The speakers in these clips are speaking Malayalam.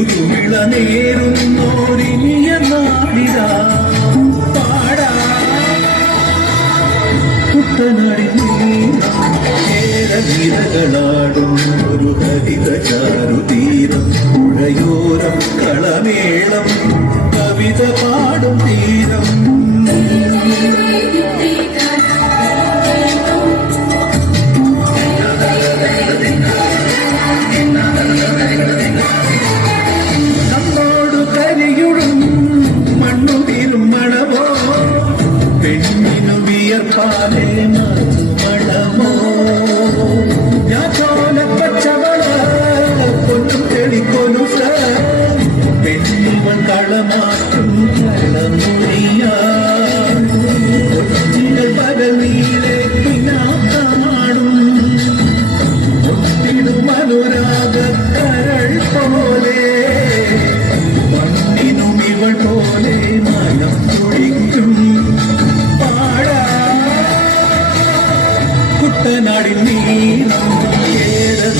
കുരുവിള നേരുന്നോരിനിയ നാടിതാ പാടാ കുട്ടനാടിനീരകളാടും ഒരു ഹരിത ചാരുതീരം പുഴയോരം കളമേളം കവിത പാടും തീരം മണമോ ഞാൻ ചോല പച്ചവള പൊന്നും തെളിക്കൊലുസ പെണ്ണിവൻ കളമാറ്റും കളമൊഴിയാൽ പകൽ നീലെ പിന്നാടും ഒത്തിടും അനുരാഗ കരൾ പോലെ മണ്ണിനും ഇവൾ പോലെ മനം തുടിക്കും കുട്ടനാടിൻ നീളം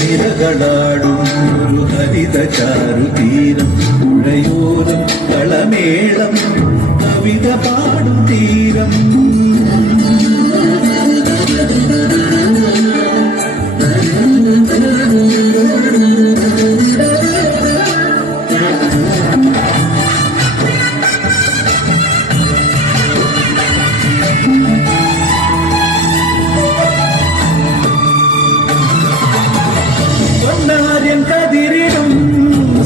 നിരകളാടും ഒരു ഹരിത ചാരുതീരം പുഴയോരം കളമേളം കവിത പാടും തീരം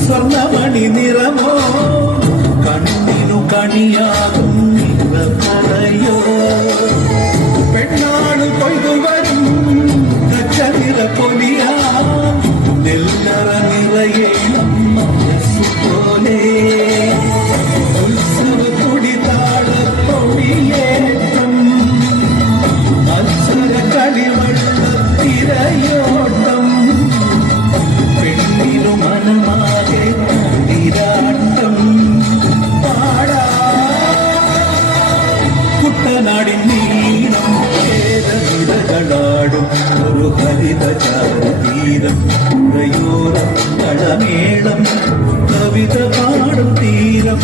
സ്വർണ്ണമണി നിറമോ കണ്ണിനു കണിയാകും നിറയോ പെണ്ണാള് കൊയ്തു വരും കച്ചനിറ പൊലിയാ നെല്ലറ നിറയേണം മനസ്സുപോലെ ഉത്സവ കുടിതാള പൊടിയേറ്റം മത്സര കളിവെള്ള തിരയോട്ടം പെണ്ണിനു മനമാകെ തിരാട്ടം പാടാ കുട്ടനാടിൻ നീളം ഏതകളാടും ഒരു ഹരിത ചാരുതീരം പുഴയോരം കളമേളം കവിത പാടും തീരം